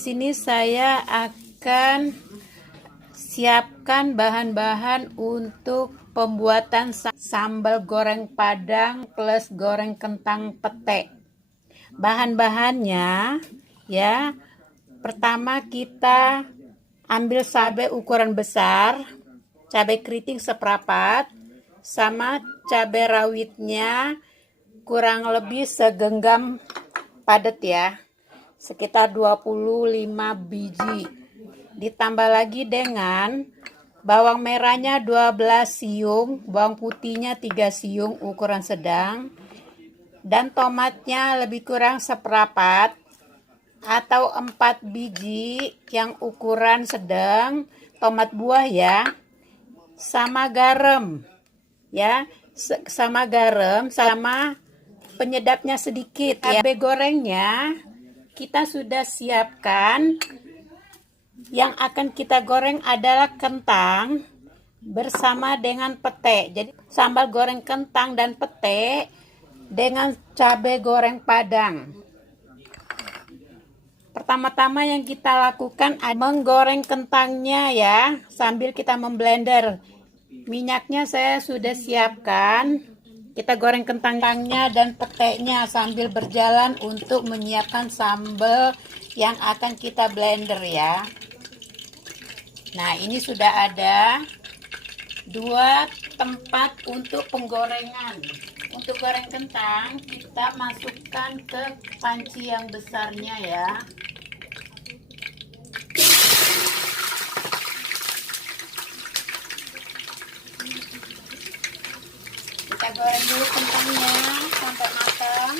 sini saya akan siapkan bahan-bahan untuk pembuatan sambal goreng Padang plus goreng kentang pete. Bahan-bahannya ya. Pertama kita ambil cabai ukuran besar, cabai keriting seperempat, sama cabai rawitnya kurang lebih segenggam padat ya, sekitar 25 biji. Ditambah lagi dengan bawang merahnya 12 siung, bawang putihnya 3 siung ukuran sedang, dan tomatnya lebih kurang seperempat atau 4 biji yang ukuran sedang, tomat buah ya, sama garam ya, sama penyedapnya sedikit ya. Cabai gorengnya kita sudah siapkan. Yang akan kita goreng adalah kentang bersama dengan pete. Jadi sambal goreng kentang dan pete dengan cabai goreng Padang. Pertama-tama yang kita lakukan adalah menggoreng kentangnya ya, sambil kita memblender. Minyaknya saya sudah siapkan. Kita goreng kentangnya dan petenya sambil berjalan untuk menyiapkan sambal yang akan kita blender ya. Nah, ini sudah ada 2 tempat untuk penggorengan. Untuk goreng kentang kita masukkan ke panci yang besarnya ya. Kita goreng dulu kentangnya sampai matang.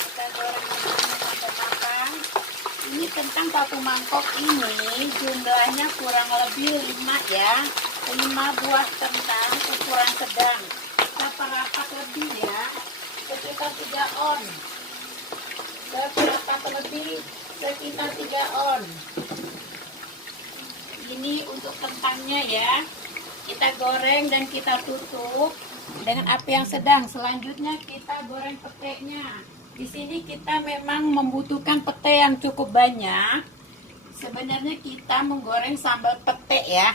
Kita goreng kentangnya sampai matang. Ini kentang 1 mangkok ini jumlahnya kurang lebih 5 ya. 5 buah kentang ukuran sedang. Seperempat lebih ya. Sekitar 3 on. Seperempat lebih sekitar 3 on. Ini untuk kentangnya ya. Kita goreng dan kita tutup dengan api yang sedang. Selanjutnya kita goreng petenya. Di sini kita memang membutuhkan pete yang cukup banyak. Sebenarnya kita menggoreng sambal pete ya.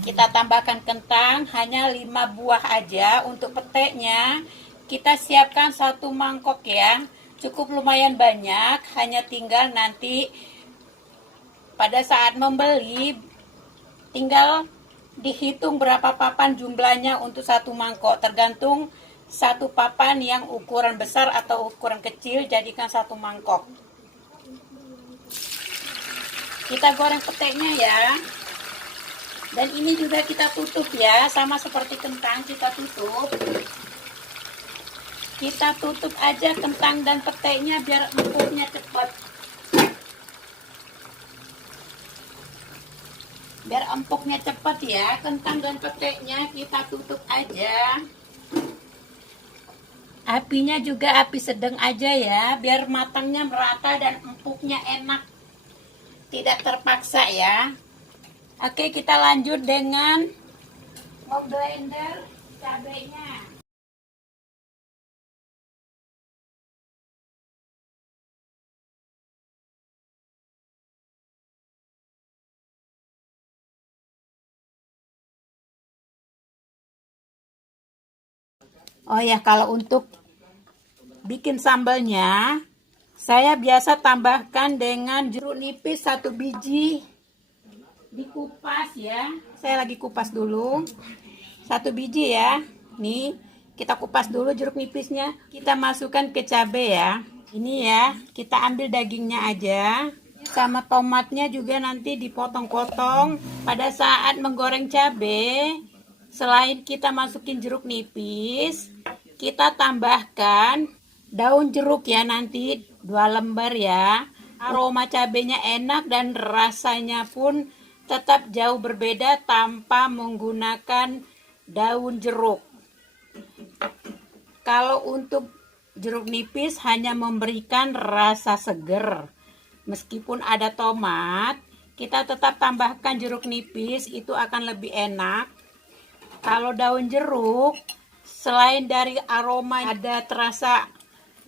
Kita tambahkan kentang hanya 5 buah aja. Untuk petenya kita siapkan 1 mangkok ya. Cukup lumayan banyak. Hanya tinggal nanti pada saat membeli tinggal dihitung berapa papan jumlahnya untuk 1 mangkok, tergantung 1 papan yang ukuran besar atau ukuran kecil, jadikan 1 mangkok. Kita goreng petenya ya, dan ini juga kita tutup ya, sama seperti kentang kita tutup. Kita tutup aja kentang dan petenya biar empuknya cepat. Biar empuknya cepat ya, kentang dan petenya kita tutup aja. Apinya juga api sedang aja ya, biar matangnya merata dan empuknya enak. Tidak terpaksa ya. Oke, kita lanjut dengan memblender cabenya. Oh ya, kalau untuk bikin sambalnya, saya biasa tambahkan dengan jeruk nipis 1 biji. Dikupas ya. Saya lagi kupas dulu. 1 biji ya. Nih, kita kupas dulu jeruk nipisnya. Kita masukkan ke cabai ya. Ini ya, kita ambil dagingnya aja. Sama tomatnya juga nanti dipotong-potong. Pada saat menggoreng cabai, selain kita masukin jeruk nipis, kita tambahkan daun jeruk ya, nanti 2 lembar ya. Aroma cabenya enak dan rasanya pun tetap jauh berbeda tanpa menggunakan daun jeruk. Kalau untuk jeruk nipis hanya memberikan rasa seger. Meskipun ada tomat, kita tetap tambahkan jeruk nipis, itu akan lebih enak. Kalau daun jeruk, selain dari aroma ada terasa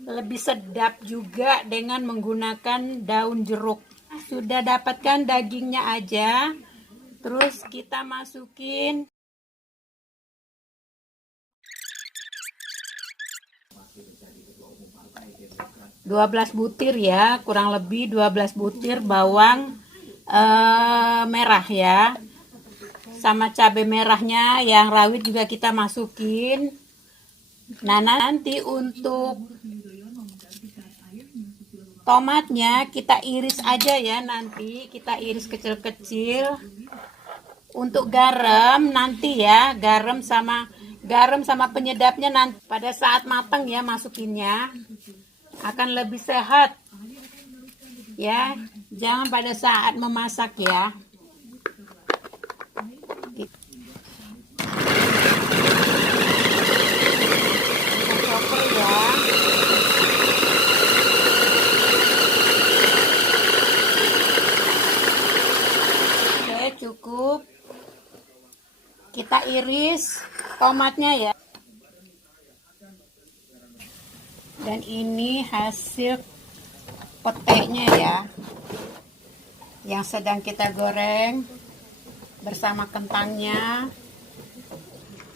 lebih sedap juga dengan menggunakan daun jeruk. Sudah dapatkan dagingnya aja, terus kita masukin 12 butir ya, kurang lebih 12 butir bawang merah ya, sama cabai merahnya yang rawit juga kita masukin. Nah, nanti untuk tomatnya kita iris aja ya, nanti kita iris kecil-kecil. Untuk garam nanti ya, garam sama penyedapnya nanti pada saat matang ya, masukinnya akan lebih sehat ya, jangan pada saat memasak ya. Cukup, kita iris tomatnya ya. Dan ini hasil petenya ya, yang sedang kita goreng bersama kentangnya.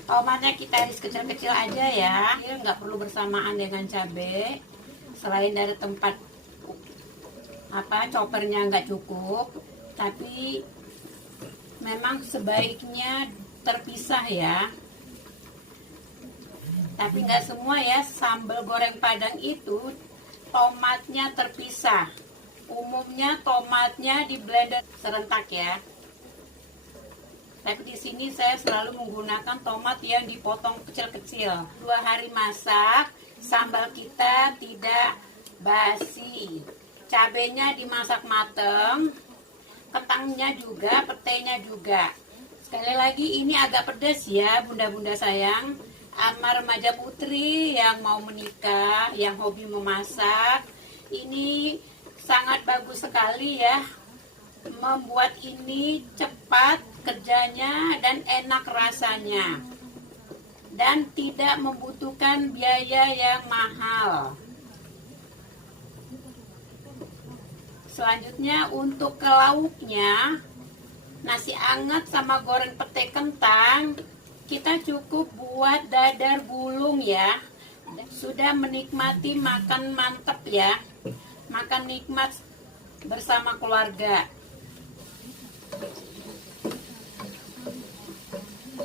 Tomatnya kita iris kecil-kecil aja ya, nggak perlu bersamaan dengan cabai. Selain dari tempat choppernya nggak cukup, tapi memang sebaiknya terpisah ya. Tapi nggak semua ya, sambal goreng Padang itu tomatnya terpisah. Umumnya tomatnya di blender serentak ya. Tapi di sini saya selalu menggunakan tomat yang dipotong kecil-kecil. 2 hari masak, sambal kita tidak basi. Cabenya dimasak mateng, kentangnya juga, petenya juga. Sekali lagi ini agak pedas ya bunda-bunda sayang. Ama remaja putri yang mau menikah, yang hobi memasak, ini sangat bagus sekali ya. Membuat ini cepat kerjanya dan enak rasanya. Dan tidak membutuhkan biaya yang mahal. Selanjutnya untuk ke lauknya, nasi anget sama goreng pete kentang, kita cukup buat dadar gulung ya. Sudah menikmati makan mantep ya, makan nikmat bersama keluarga.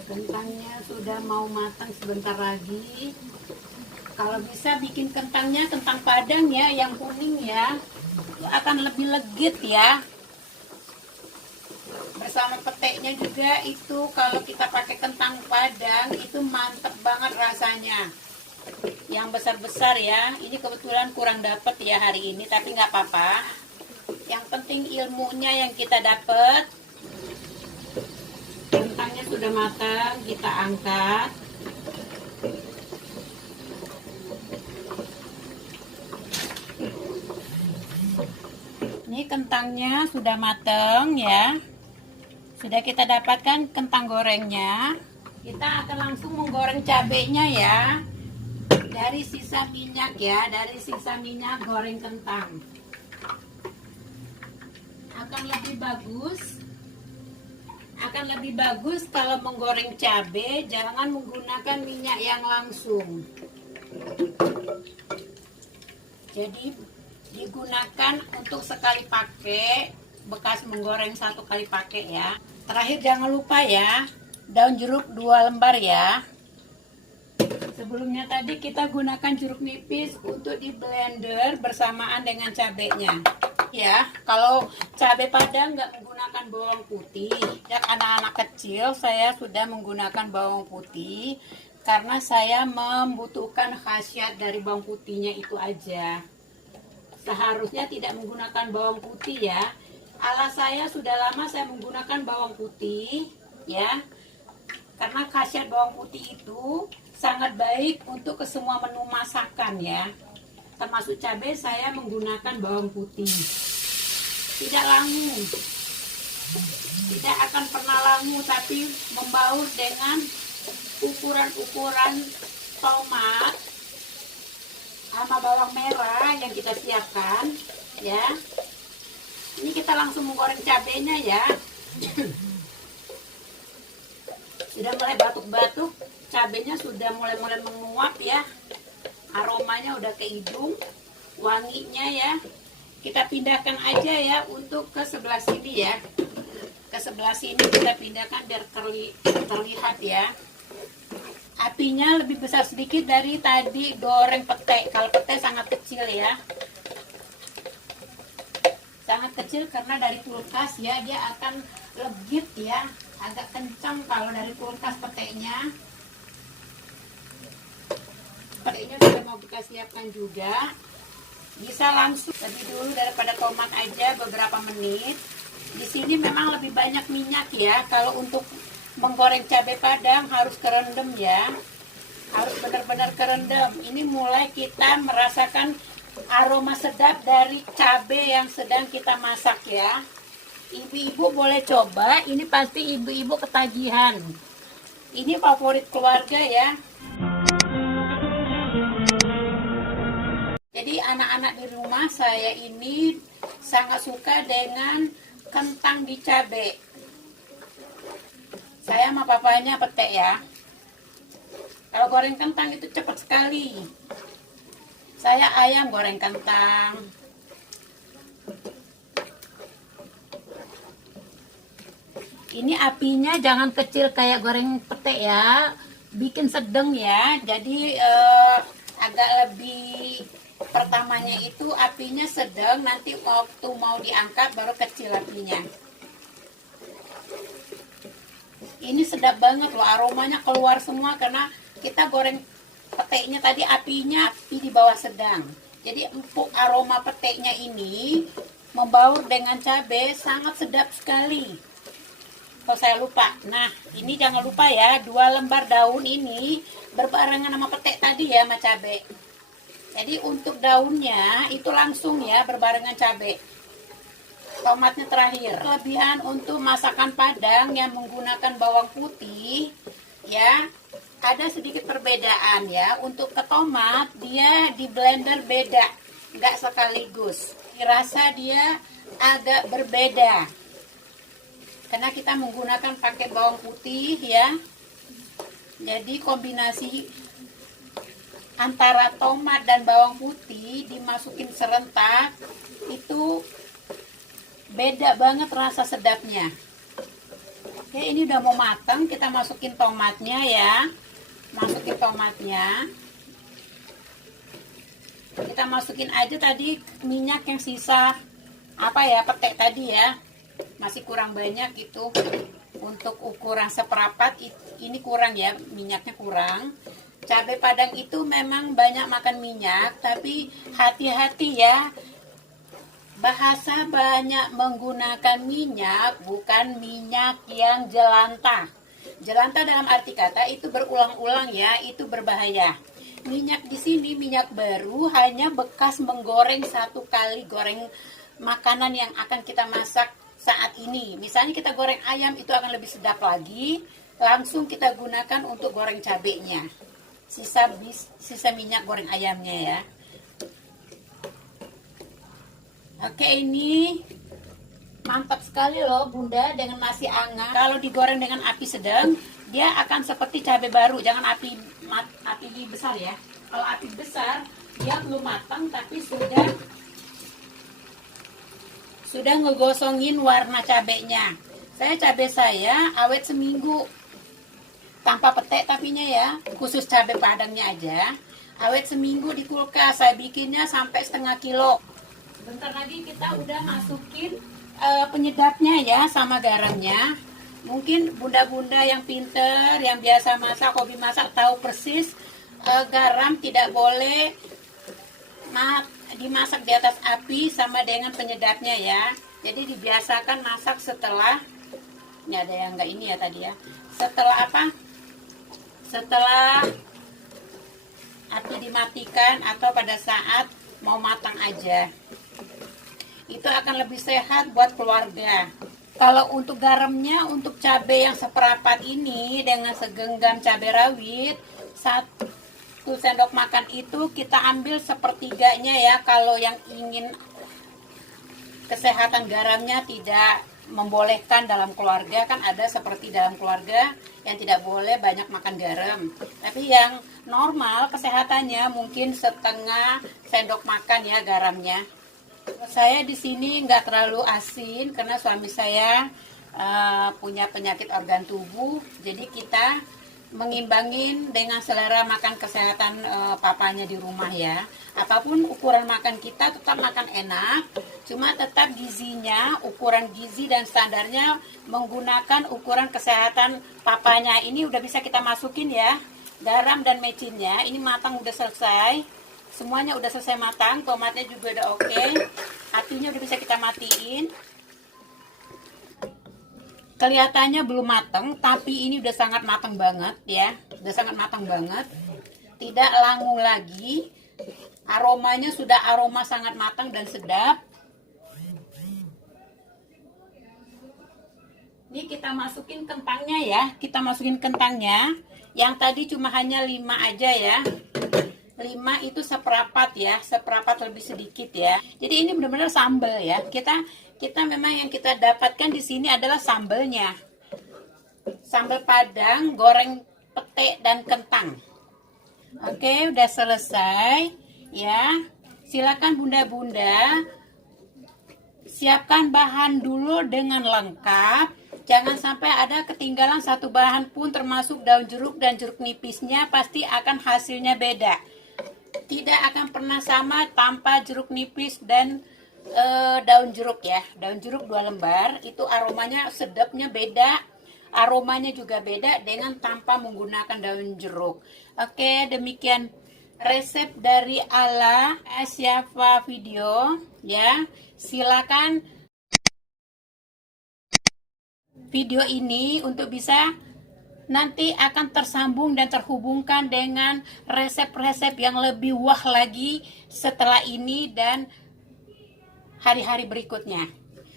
Kentangnya sudah mau matang sebentar lagi. Kalau bisa bikin kentangnya kentang Padang ya, yang kuning ya, itu akan lebih legit ya. Bersama peteknya juga itu, kalau kita pakai kentang Padang itu mantep banget rasanya. Yang besar-besar ya, ini kebetulan kurang dapet ya hari ini, tapi nggak apa-apa. Yang penting ilmunya yang kita dapat. Kentangnya sudah matang, kita angkat. Ini kentangnya sudah matang ya. Sudah kita dapatkan kentang gorengnya. Kita akan langsung menggoreng cabenya ya. Dari sisa minyak ya, dari sisa minyak goreng kentang. Akan lebih bagus kalau menggoreng cabai, jangan menggunakan minyak yang langsung. Jadi digunakan untuk sekali pakai, bekas menggoreng 1 kali pakai ya. Terakhir jangan lupa ya, daun jeruk 2 lembar ya. Sebelumnya tadi kita gunakan jeruk nipis untuk di blender bersamaan dengan cabenya ya. Kalau cabai Padang nggak menggunakan bawang putih ya, anak-anak kecil saya sudah menggunakan bawang putih karena saya membutuhkan khasiat dari bawang putihnya itu aja. Seharusnya tidak menggunakan bawang putih ya. Ala saya sudah lama saya menggunakan bawang putih ya, karena khasiat bawang putih itu sangat baik untuk ke semua menu masakan ya. Termasuk cabai saya menggunakan bawang putih. Tidak langu, tidak akan pernah langu, tapi membaur dengan ukuran-ukuran tomat sama bawang merah yang kita siapkan ya. Ini kita langsung menggoreng cabenya ya. Sudah mulai batuk-batuk, cabenya sudah mulai menguap ya. Aromanya udah ke hidung, wanginya ya. Kita pindahkan aja ya untuk ke sebelah sini ya. Ke sebelah sini kita pindahkan biar terlihat ya. Apinya lebih besar sedikit dari tadi goreng pete. Kalau pete sangat kecil ya. Sangat kecil karena dari kulkas ya, dia akan legit ya, agak kencang kalau dari kulkas petenya. Petenya sudah mau kita siapkan juga. Bisa langsung lebih dulu daripada tomat aja beberapa menit. Di sini memang lebih banyak minyak ya. Kalau untuk menggoreng cabai padang harus kerendam ya. Harus benar-benar kerendam. Ini mulai kita merasakan aroma sedap dari cabai yang sedang kita masak ya. Ibu-ibu boleh coba, ini pasti ibu-ibu ketagihan. Ini favorit keluarga ya. Jadi anak-anak di rumah saya ini sangat suka dengan kentang dicabai. Saya sama papanya petek ya. Kalau goreng kentang itu cepat sekali. Saya ayam goreng kentang. Ini apinya jangan kecil kayak goreng pete ya. Bikin sedang ya. Jadi agak lebih, pertamanya itu apinya sedang, nanti waktu mau diangkat baru kecil apinya. Ini sedap banget loh, aromanya keluar semua karena kita goreng peteknya tadi apinya di bawah sedang. Jadi empuk aroma peteknya ini membaur dengan cabai, sangat sedap sekali. Kalau saya lupa, nah ini jangan lupa ya, 2 lembar daun ini berbarengan sama petek tadi ya, sama cabai. Jadi untuk daunnya itu langsung ya berbarengan cabai. Tomatnya terakhir. Kelebihan untuk masakan Padang yang menggunakan bawang putih ya, ada sedikit perbedaan ya. Untuk ke tomat dia di blender beda, nggak sekaligus. Rasa dia agak berbeda karena kita menggunakan pakai bawang putih ya. Jadi kombinasi antara tomat dan bawang putih dimasukin serentak itu beda banget rasa sedapnya. Oke, ini udah mau matang, kita masukin tomatnya ya. Masukin tomatnya. Kita masukin aja tadi minyak yang sisa apa ya, petek tadi ya. Masih kurang banyak itu. Untuk ukuran seperapat ini kurang ya, minyaknya kurang. Cabai padang itu memang banyak makan minyak, tapi hati-hati ya. Bahasa banyak menggunakan minyak, bukan minyak yang jelantah. Jelantah dalam arti kata itu berulang-ulang ya, itu berbahaya. Minyak di sini minyak baru, hanya bekas menggoreng 1 kali goreng makanan yang akan kita masak saat ini. Misalnya kita goreng ayam itu akan lebih sedap lagi. Langsung kita gunakan untuk goreng cabenya. Sisa minyak goreng ayamnya ya. Oke, ini mantap sekali loh Bunda dengan nasi anget. Kalau digoreng dengan api sedang, dia akan seperti cabai baru. Jangan api besar ya. Kalau api besar, dia belum matang tapi sudah ngegosongin warna cabenya. Cabai saya awet seminggu. Tanpa petek tapinya ya, khusus cabai padangnya aja. Awet seminggu di kulkas, saya bikinnya sampai 1/2 kilo. Bentar lagi kita udah masukin penyedapnya ya sama garamnya. Mungkin bunda-bunda yang pinter, yang biasa masak, hobi masak tahu persis garam tidak boleh dimasak di atas api sama dengan penyedapnya ya. Jadi dibiasakan masak setelah, ini ada yang enggak ini ya tadi ya. Setelah apa? Setelah api dimatikan atau pada saat mau matang aja. Itu akan lebih sehat buat keluarga. Kalau untuk garamnya, untuk cabai yang seperapat ini dengan segenggam cabai rawit, sendok makan itu kita ambil sepertiganya ya, kalau yang ingin kesehatan garamnya tidak membolehkan dalam keluarga. Kan ada seperti dalam keluarga yang tidak boleh banyak makan garam, tapi yang normal kesehatannya mungkin setengah sendok makan ya garamnya. Saya di sini nggak terlalu asin karena suami saya punya penyakit organ tubuh, jadi kita mengimbangin dengan selera makan kesehatan papanya di rumah ya. Apapun ukuran makan kita tetap makan enak, cuma tetap gizinya, ukuran gizi dan standarnya menggunakan ukuran kesehatan papanya. Ini udah bisa kita masukin ya, garam dan mecinnya. Ini matang udah selesai, semuanya udah selesai matang, tomatnya juga udah oke, apinya udah bisa kita matiin. Kelihatannya belum matang, tapi ini udah sangat matang banget ya, udah sangat matang banget, tidak langu lagi, aromanya sudah aroma sangat matang dan sedap. Ini kita masukin kentangnya ya, kita masukin kentangnya, yang tadi cuma hanya 5 aja ya, 5 itu seperapat ya, seperapat lebih sedikit ya. Jadi ini benar-benar sambal ya. Kita memang yang kita dapatkan di sini adalah sambalnya. Sambal Padang, goreng pete dan kentang. Oke, udah selesai ya. Silakan bunda-bunda siapkan bahan dulu dengan lengkap. Jangan sampai ada ketinggalan satu bahan pun, termasuk daun jeruk dan jeruk nipisnya, pasti akan hasilnya beda. Tidak akan pernah sama tanpa jeruk nipis dan daun jeruk ya. Daun jeruk 2 lembar itu aromanya sedapnya beda, aromanya juga beda dengan tanpa menggunakan daun jeruk. Oke, demikian resep dari Ala Asyafa Video ya. Silakan video ini untuk bisa nanti akan tersambung dan terhubungkan dengan resep-resep yang lebih wah lagi setelah ini dan hari-hari berikutnya.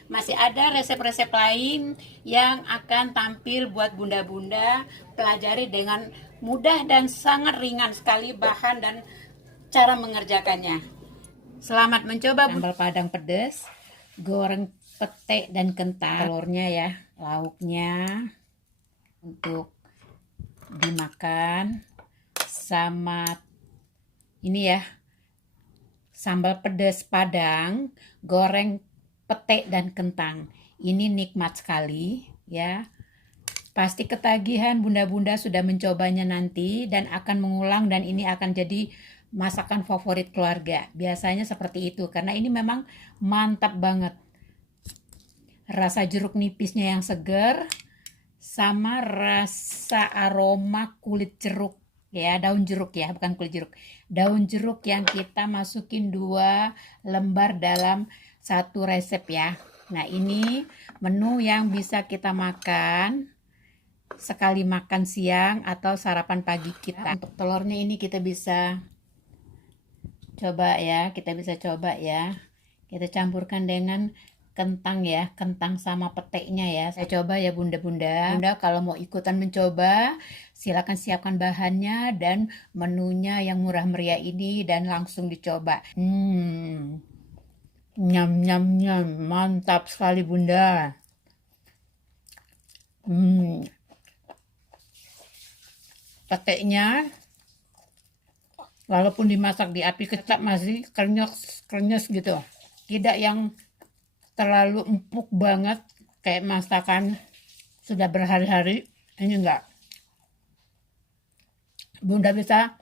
Masih ada resep-resep lain yang akan tampil buat bunda-bunda pelajari dengan mudah dan sangat ringan sekali bahan dan cara mengerjakannya. Selamat mencoba. Sambal Padang pedas, goreng pete dan kentang, telurnya ya, lauknya untuk dimakan sama ini ya, sambal pedas Padang, goreng pete dan kentang. Ini nikmat sekali ya. Pasti ketagihan bunda-bunda sudah mencobanya nanti dan akan mengulang, dan ini akan jadi masakan favorit keluarga. Biasanya seperti itu karena ini memang mantap banget. Rasa jeruk nipisnya yang segar sama rasa aroma kulit jeruk ya, daun jeruk ya, bukan kulit jeruk. Daun jeruk yang kita masukin 2 lembar dalam satu resep ya. Nah, ini menu yang bisa kita makan sekali makan siang atau sarapan pagi kita. Untuk telurnya ini kita bisa coba ya, kita campurkan dengan kentang ya, kentang sama peteknya ya. Saya coba ya bunda-bunda. Bunda kalau mau ikutan mencoba, silakan siapkan bahannya dan menunya yang murah meriah ini dan langsung dicoba. Nyam nyam nyam, mantap sekali bunda. Peteknya walaupun dimasak di api kecil masih krenyes gitu, tidak yang terlalu empuk banget kayak masakan sudah berhari-hari. Ini enggak. Bunda bisa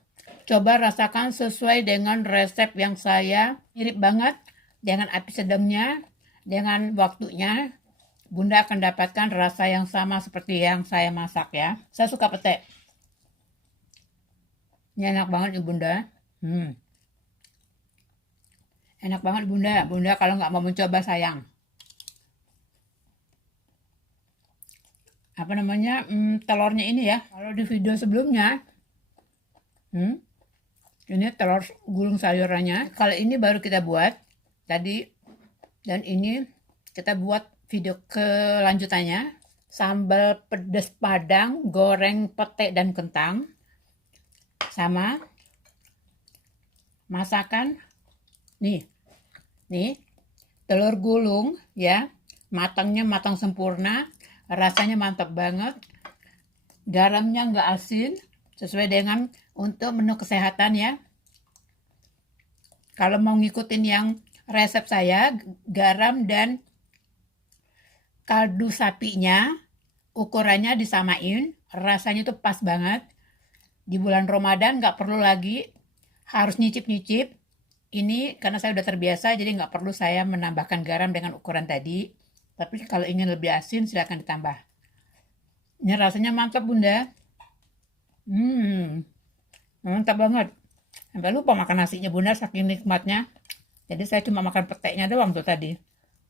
coba rasakan sesuai dengan resep yang saya, mirip banget dengan api sedangnya, dengan waktunya. Bunda akan dapatkan rasa yang sama seperti yang saya masak ya. Saya suka pete. Ini enak banget nih bunda. Enak banget bunda. Bunda kalau nggak mau mencoba sayang. Apa namanya, telurnya ini ya. Kalau di video sebelumnya, ini telur gulung sayurannya. Kalau ini baru kita buat tadi. Dan ini kita buat video kelanjutannya. Sambal pedas Padang, goreng pete dan kentang. Sama masakan. Nih, telur gulung ya, matangnya matang sempurna, rasanya mantap banget. Garamnya nggak asin, sesuai dengan untuk menu kesehatan ya. Kalau mau ngikutin yang resep saya, garam dan kaldu sapinya ukurannya disamain, rasanya tuh pas banget. Di bulan Ramadan nggak perlu lagi harus nyicip-nyicip. Ini karena saya udah terbiasa, jadi nggak perlu saya menambahkan garam dengan ukuran tadi. Tapi kalau ingin lebih asin, silakan ditambah. Ini rasanya mantap, Bunda. Mantap banget. Sampai lupa makan nasinya Bunda, saking nikmatnya. Jadi saya cuma makan peteknya doang tuh tadi.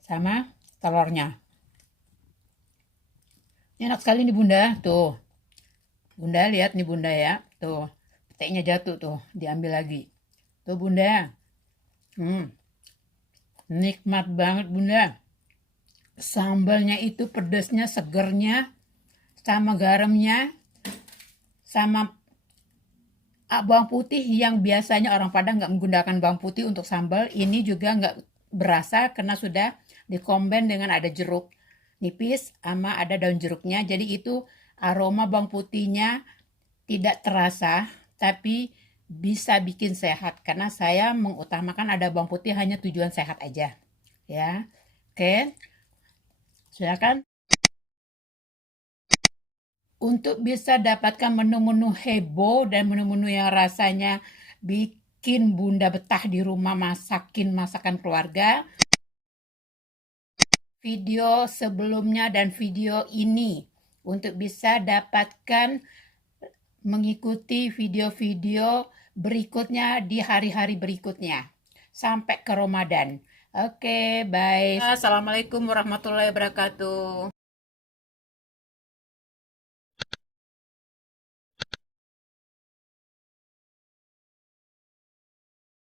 Sama telurnya. Ini enak sekali nih Bunda. Tuh. Bunda lihat nih Bunda ya. Tuh. Peteknya jatuh tuh. Diambil lagi. Tuh Bunda. Nikmat banget Bunda. Sambalnya itu pedasnya, segernya, sama garamnya, sama bawang putih yang biasanya orang Padang nggak menggunakan bawang putih untuk sambal. Ini juga nggak berasa karena sudah dikomben dengan ada jeruk nipis sama ada daun jeruknya. Jadi itu aroma bawang putihnya tidak terasa, tapi bisa bikin sehat. Karena saya mengutamakan ada bawang putih hanya tujuan sehat aja. Ya, oke. Silakan. Untuk bisa dapatkan menu-menu heboh dan menu-menu yang rasanya bikin Bunda betah di rumah masakin masakan keluarga, video sebelumnya dan video ini untuk bisa dapatkan mengikuti video-video berikutnya di hari-hari berikutnya sampai ke Ramadan. Oke, bye. Assalamualaikum warahmatullahi wabarakatuh.